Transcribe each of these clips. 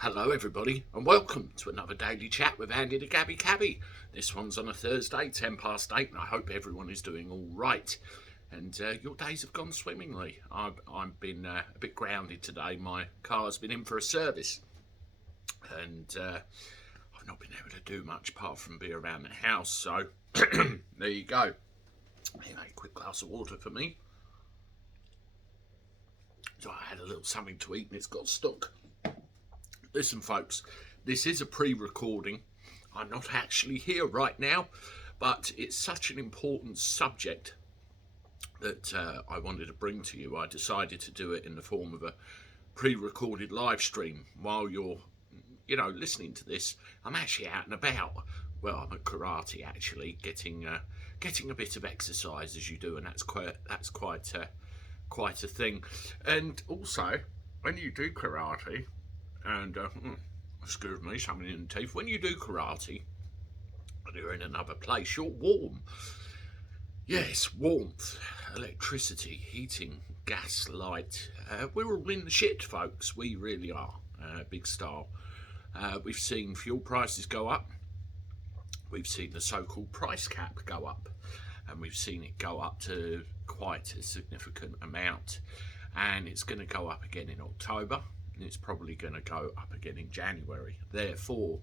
Hello everybody and welcome to another daily chat with Andy the Gabby Cabby. This one's on a Thursday, 10 past 8, and I hope everyone is doing all right and your days have gone swimmingly. I've been a bit grounded today. My car's been in for a service and I've not been able to do much apart from be around the house, so there you go. Anyway, quick glass of water for me. So I had a little something to eat and it's got stuck. Listen, folks, this is a pre-recording. I'm not actually here right now, but it's such an important subject that I wanted to bring to you. I decided to do it in the form of a pre-recorded live stream while you're, listening to this. I'm actually out and about. Well, I'm at karate actually, getting a bit of exercise as you do, and that's quite a thing. And also, when you do karate. And, excuse me, something in the teeth. When you do karate, and you're in another place, you're warm. Yes, warmth, electricity, heating, gas, light. We're all in the shit, folks. We really are. Big style. We've seen fuel prices go up. We've seen the so-called price cap go up. And we've seen it go up to quite a significant amount. And it's going to go up again in October. It's probably going to go up again in January, therefore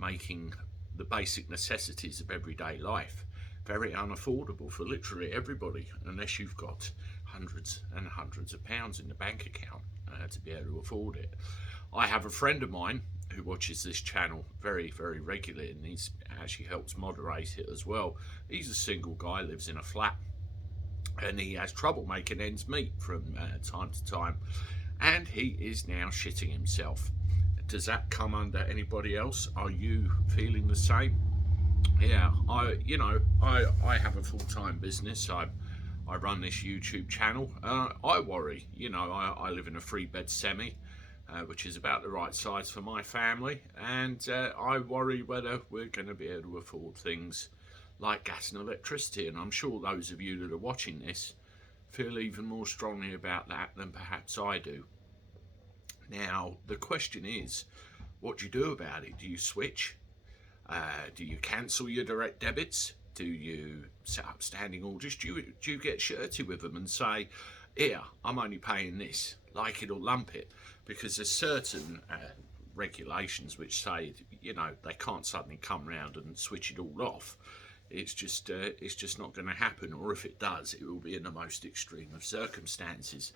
making the basic necessities of everyday life very unaffordable for literally everybody, unless you've got hundreds and hundreds of pounds in the bank account to be able to afford it. I have a friend of mine who watches this channel very, very regularly, and he actually helps moderate it as well. He's a single guy, lives in a flat, and he has trouble making ends meet from time to time. And he is now shitting himself. Does that come under anybody else? Are you feeling the same? Yeah, I have a full-time business. I run this YouTube channel. I worry. I live in a 3-bed semi, which is about the right size for my family, and I worry whether we're going to be able to afford things like gas and electricity. And I'm sure those of you that are watching this feel even more strongly about that than perhaps I do. Now, the question is, what do you do about it? Do you switch? Do you cancel your direct debits? Do you set up standing orders? Do you get shirty with them and say, here, I'm only paying this, like it or lump it? Because there's certain regulations which say, they can't suddenly come round and switch it all off. It's just not going to happen, or if it does, it will be in the most extreme of circumstances.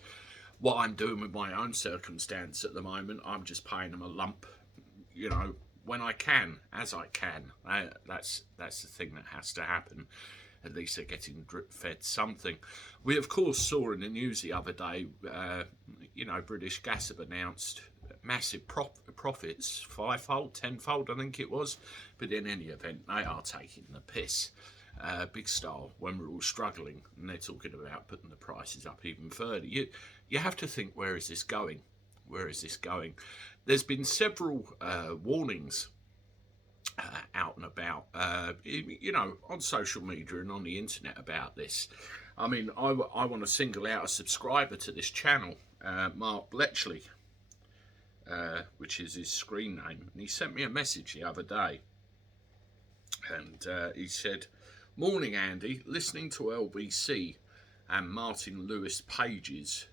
What I'm doing with my own circumstance at the moment, I'm just paying them a lump, when I can, as I can. That's the thing that has to happen. At least they're getting drip fed something. We of course saw in the news the other day, British Gas have announced massive profits, 5-fold, 10-fold, I think it was. But in any event, they are taking the piss. Big style, when we're all struggling, and they're talking about putting the prices up even further. You have to think, where is this going? Where is this going? There's been several warnings out and about, on social media and on the internet about this. I mean, I want to single out a subscriber to this channel, Mark Bletchley, which is his screen name, and he sent me a message the other day, and he said, "Morning, Andy. Listening to LBC and Martin Lewis Page's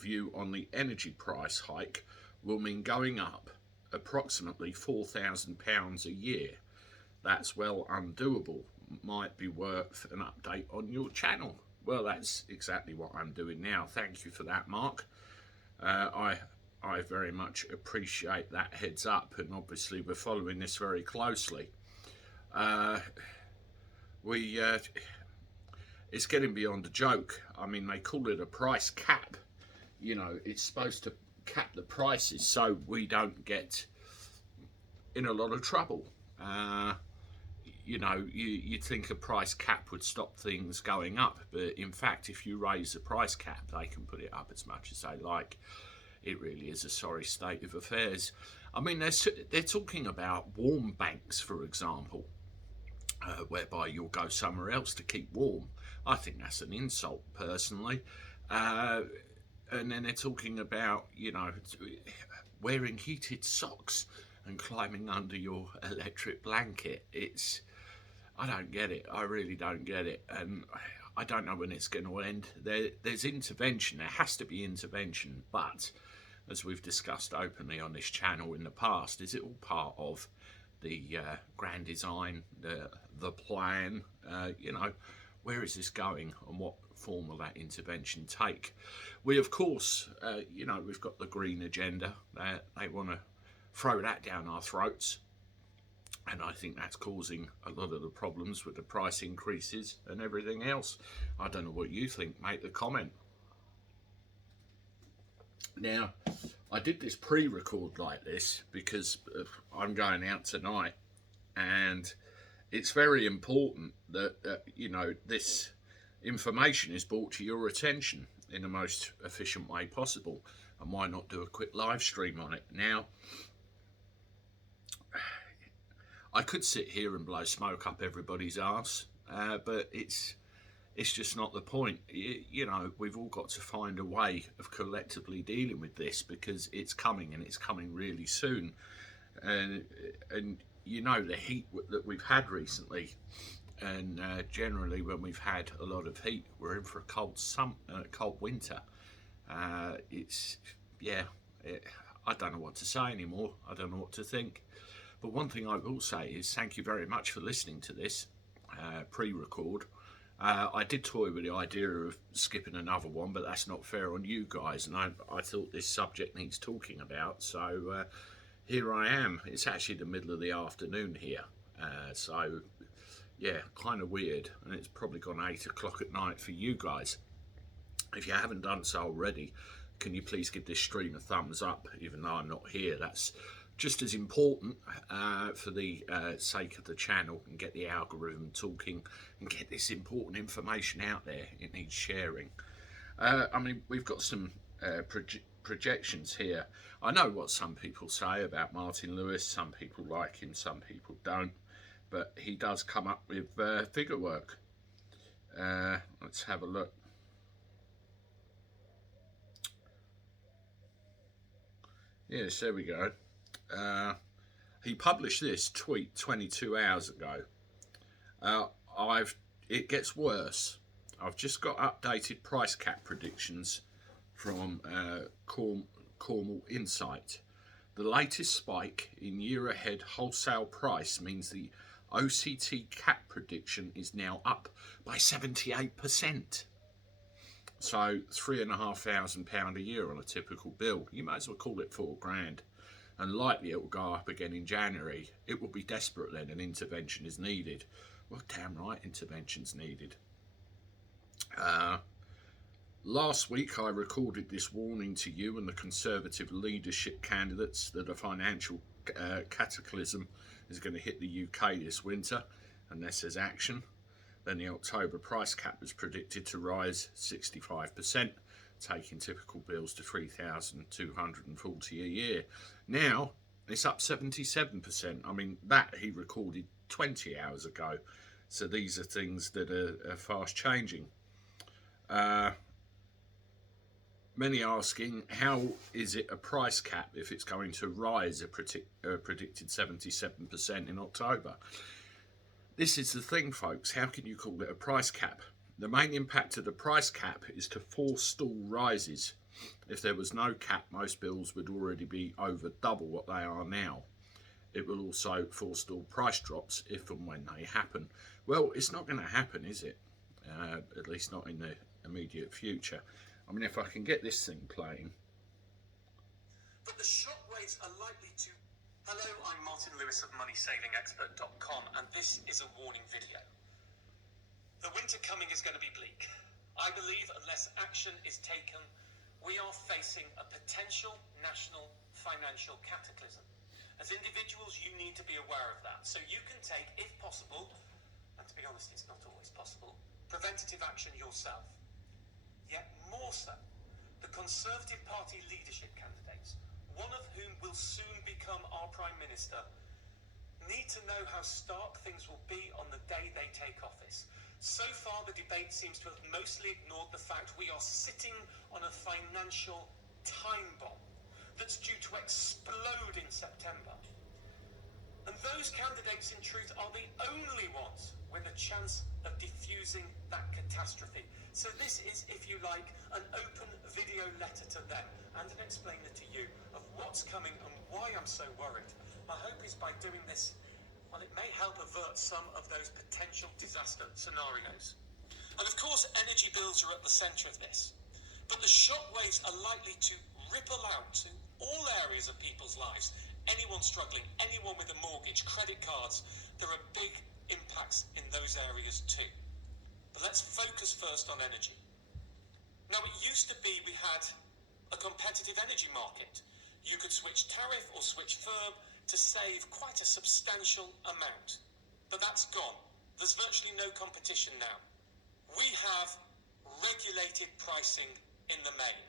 view on the energy price hike will mean going up approximately £4,000 a year. That's well undoable. Might be worth an update on your channel." Well, that's exactly what I'm doing now. Thank you for that, Mark. I very much appreciate that heads up, and obviously we're following this very closely. It's getting beyond a joke. I mean, they call it a price cap. It's supposed to cap the prices so we don't get in a lot of trouble. You'd think a price cap would stop things going up, but in fact, if you raise the price cap, they can put it up as much as they like. It really is a sorry state of affairs. I mean, they're talking about warm banks, for example, whereby you'll go somewhere else to keep warm. I think that's an insult, personally. And then they're talking about, wearing heated socks and climbing under your electric blanket. I don't get it. I really don't get it. And I don't know when it's going to end. There's intervention. There has to be intervention. But as we've discussed openly on this channel in the past, is it all part of the grand design, the plan? Where is this going, and what form will that intervention take? We, of course, we've got the green agenda. They want to throw that down our throats, and I think that's causing a lot of the problems with the price increases and everything else. I don't know what you think. Make the comment. Now, I did this pre-record like this because I'm going out tonight, and it's very important that this information is brought to your attention in the most efficient way possible. And why not do a quick live stream on it? Now, I could sit here and blow smoke up everybody's arse, but it's just not the point. We've all got to find a way of collectively dealing with this, because it's coming, and it's coming really soon. And the heat that we've had recently, and generally when we've had a lot of heat, we're in for a cold winter. I don't know what to say anymore. I don't know what to think. But one thing I will say is thank you very much for listening to this pre-record. I did toy with the idea of skipping another one, but that's not fair on you guys, and I thought this subject needs talking about, so here I am. It's actually the middle of the afternoon here, so yeah, kind of weird, and it's probably gone 8 o'clock at night for you guys. If you haven't done so already, can you please give this stream a thumbs up? Even though I'm not here, that's just as important for the sake of the channel, and get the algorithm talking and get this important information out there. It needs sharing. We've got some projections here. I know what some people say about Martin Lewis. Some people like him, some people don't, but he does come up with figure work. Let's have a look. Yes, there we go. He published this tweet 22 hours ago. It gets worse. I've just got updated price cap predictions from Cornwall Insight. The latest spike in year-ahead wholesale price means the OCT cap prediction is now up by 78%. So £3,500 a year on a typical bill. You might as well call it £4,000. And likely it will go up again in January. It will be desperate then, and intervention is needed. Well, damn right, intervention's needed. Last week I recorded this warning to you and the Conservative leadership candidates that a financial cataclysm is going to hit the UK this winter unless there's action. Then the October price cap was predicted to rise 65%, taking typical bills to $3,240 a year. Now it's up 77%. That he recorded 20 hours ago. So these are things that are fast changing. Many asking, how is it a price cap if it's going to rise a predicted 77% in October? This is the thing, folks. How can you call it a price cap? The main impact of the price cap is to forestall rises. If there was no cap, most bills would already be over double what they are now. It will also forestall price drops if and when they happen. Well, it's not going to happen, is it? At least not in the immediate future. If I can get this thing playing. But the shockwaves are likely to... Hello, I'm Martin Lewis of MoneySavingExpert.com, and this is a warning video. The winter coming is going to be bleak. I believe unless action is taken, we are facing a potential national financial cataclysm. As individuals, you need to be aware of that. So you can take, if possible, and to be honest, it's not always possible, preventative action yourself. Yet more so, the Conservative Party leadership candidates, one of whom will soon become our Prime Minister, need to know how stark things will be on the day they take office. So far, the debate seems to have mostly ignored the fact we are sitting on a financial time bomb. that's due to explode in September. And those candidates, in truth, are the only ones with a chance of diffusing that catastrophe. So this is, if you like, an open video letter to them and an explainer to you of what's coming and why I'm so worried. My hope is by doing this, well, it may help avert some of those potential disaster scenarios. And of course, energy bills are at the centre of this. But the shockwaves are likely to ripple out to all areas of people's lives. Anyone struggling, anyone with a mortgage, credit cards, there are big impacts in those areas too. But let's focus first on energy. Now, it used to be we had a competitive energy market. You could switch tariff or switch firm to save quite a substantial amount. But that's gone. There's virtually no competition now. We have regulated pricing in the main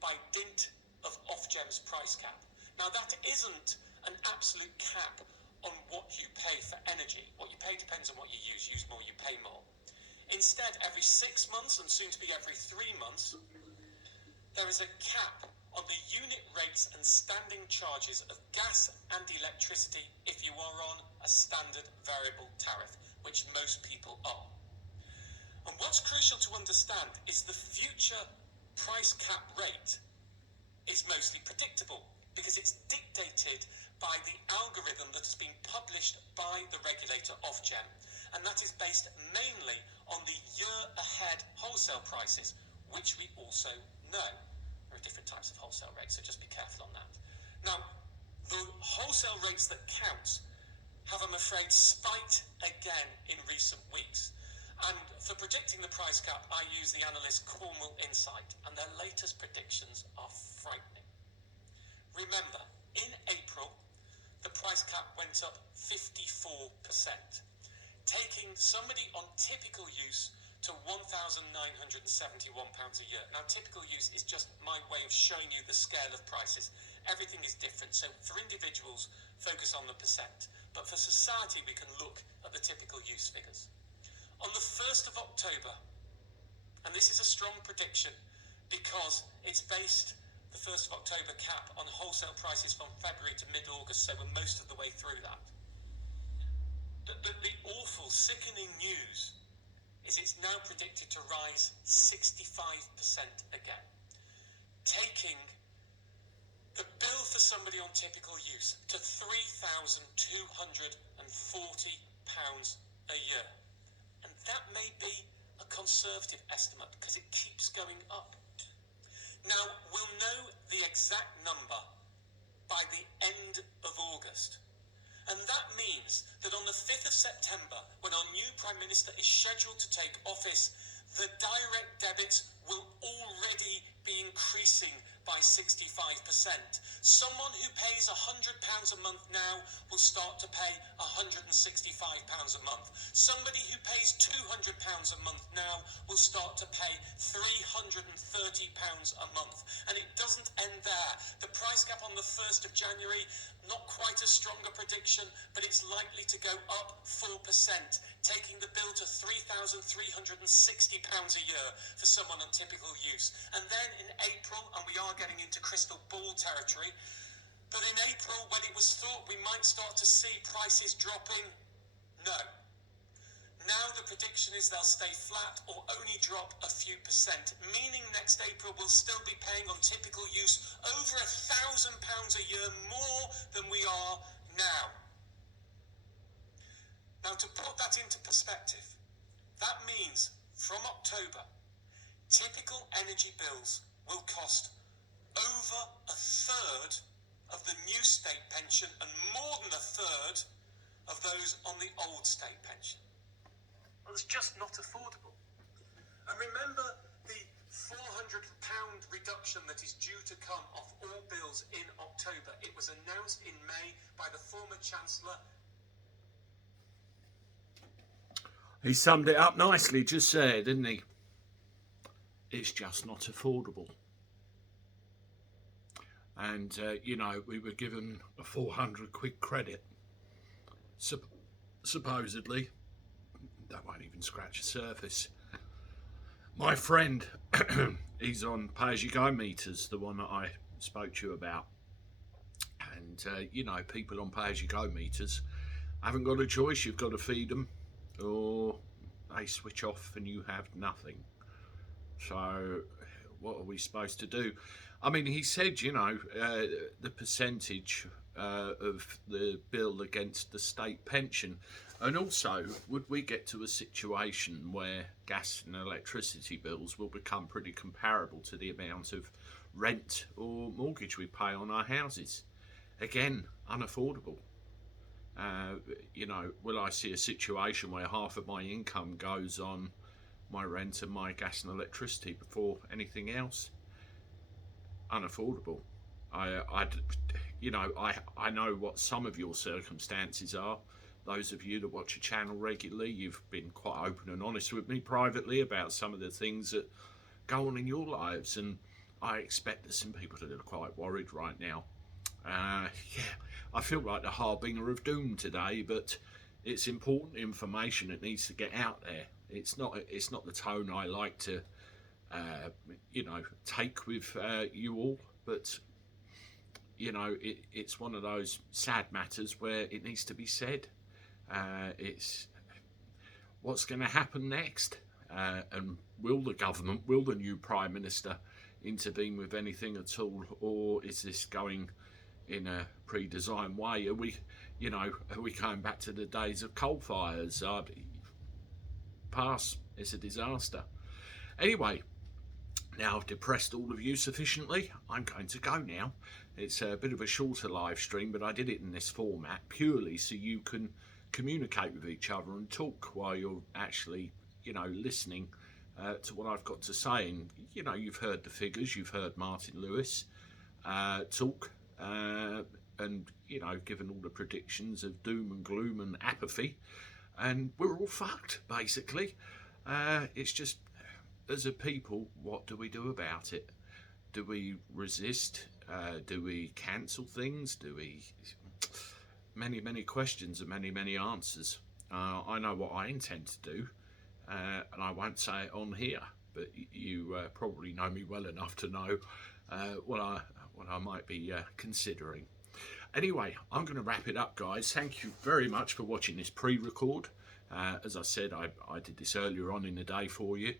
by dint of Ofgem's price cap. Now, that isn't an absolute cap on what you pay for energy. What you pay depends on what you use. Use more, you pay more. Instead, every 6 months, and soon to be every 3 months, there is a cap on the unit rates and standing charges of gas and electricity if you are on a standard variable tariff, which most people are. And what's crucial to understand is the future price cap rate is mostly predictable, because it's dictated by the algorithm that has been published by the regulator Ofgem, and that is based mainly on the year-ahead wholesale prices, which we also know. There are different types of wholesale rates, so just be careful on that. Now, the wholesale rates that count have, I'm afraid, spiked again in recent weeks. And for predicting the price cap, I use the analyst Cornwall Insight, and their latest predictions are frightening. Remember, in April, the price cap went up 54%, taking somebody on typical use to £1,971 a year. Now, typical use is just my way of showing you the scale of prices. Everything is different, so for individuals, focus on the percent. But for society, we can look at the typical use figures. On the 1st of October, and this is a strong prediction because it's based, the 1st of October cap, on wholesale prices from February to mid-August, so we're most of the way through that. The awful, sickening news is it's now predicted to rise 65% again, taking the bill for somebody on typical use to £3,240 a year. And that may be a conservative estimate because it keeps going up. Now, we'll know the exact number by the end of August. And that means that on the 5th of September, when our new Prime Minister is scheduled to take office, the direct debits will already be increasing by 65%. Someone who pays £100 a month now will start to pay £165 a month. Somebody who pays £200 a month now will start to pay £330 a month. And it doesn't end there. The price cap on the 1st of January, not quite a stronger prediction, but it's likely to go up 4%, taking the bill to £3,360 a year for someone on typical use. And then in April, and we are getting into crystal ball territory, but in April, when it was thought we might start to see prices dropping, no. Now the prediction is they'll stay flat or only drop a few percent, meaning next April we'll still be paying on typical use over £1,000 a year more than we are now. Now, to put that into perspective, that means from October, typical energy bills will cost over a third of the new state pension and more than a third of those on the old state pension. Well, it's just not affordable. And remember the £400 reduction that is due to come off all bills in October. It was announced in May by the former Chancellor. He summed it up nicely just there, didn't he? It's just not affordable. And, you know, we were given a £400 credit, supposedly. That won't even scratch the surface. My friend, he's on pay-as-you-go meters, the one that I spoke to you about. and you know, people on pay-as-you-go meters haven't got a choice. You've got to feed them, or they switch off and you have nothing. So what are we supposed to do? I mean, he said, you know, the percentage of the bill against the state pension. And also, would we get to a situation where gas and electricity bills will become pretty comparable to the amount of rent or mortgage we pay on our houses? Again, unaffordable. You know, will I see a situation where half of my income goes on my rent and my gas and electricity before anything else? Unaffordable. You know, I know what some of your circumstances are. Those of you that watch the channel regularly, you've been quite open and honest with me privately about some of the things that go on in your lives, and I expect there's some people that are quite worried right now. Yeah, I feel like the harbinger of doom today, but it's important information that needs to get out there. It's not the tone I like to you know, take with you all, but you know, it's one of those sad matters where it needs to be said. It's what's going to happen next, and will the government, will the new Prime Minister intervene with anything at all, or is this going in a pre-designed way? Are we, you know, are we going back to the days of coal fires? Pass. It's a disaster. Anyway, now I've depressed all of you sufficiently. I'm going to go now. It's a bit of a shorter live stream, but I did it in this format purely so you can communicate with each other and talk while you're actually, you know, listening to what I've got to say. And, you know, you've heard the figures, you've heard Martin Lewis talk, and, you know, given all the predictions of doom and gloom and apathy, and we're all fucked, basically. It's just, as a people, what do we do about it? Do we resist? Do we cancel things? Do we... Many questions and many answers. I know what I intend to do, and I won't say it on here, but you probably know me well enough to know what I might be considering. Anyway, I'm going to wrap it up, guys. Thank you very much for watching this pre-record. As I said, I did this earlier on in the day for you,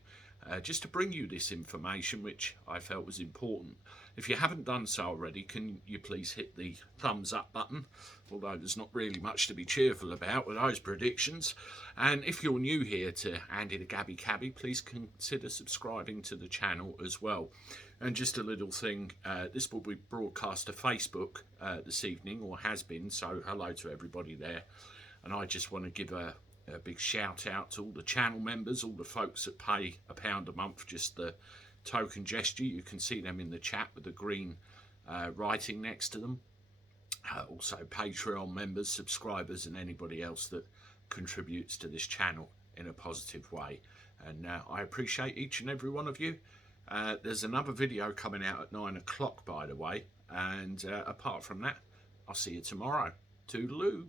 just to bring you this information which I felt was important. If you haven't done so already, can you please hit the thumbs up button, although there's not really much to be cheerful about with those predictions. And if you're new here to Andy the Gabby Cabby, please consider subscribing to the channel as well. And just a little thing, this will be broadcast to Facebook this evening, or has been, so hello to everybody there. And I just want to give a big shout out to all the channel members, all the folks that pay £1 a month, just the token gesture. You can see them in the chat with the green writing next to them. Also Patreon members, subscribers, and anybody else that contributes to this channel in a positive way. And I appreciate each and every one of you. There's another video coming out at 9 o'clock, by the way. And apart from that, I'll see you tomorrow. Toodaloo.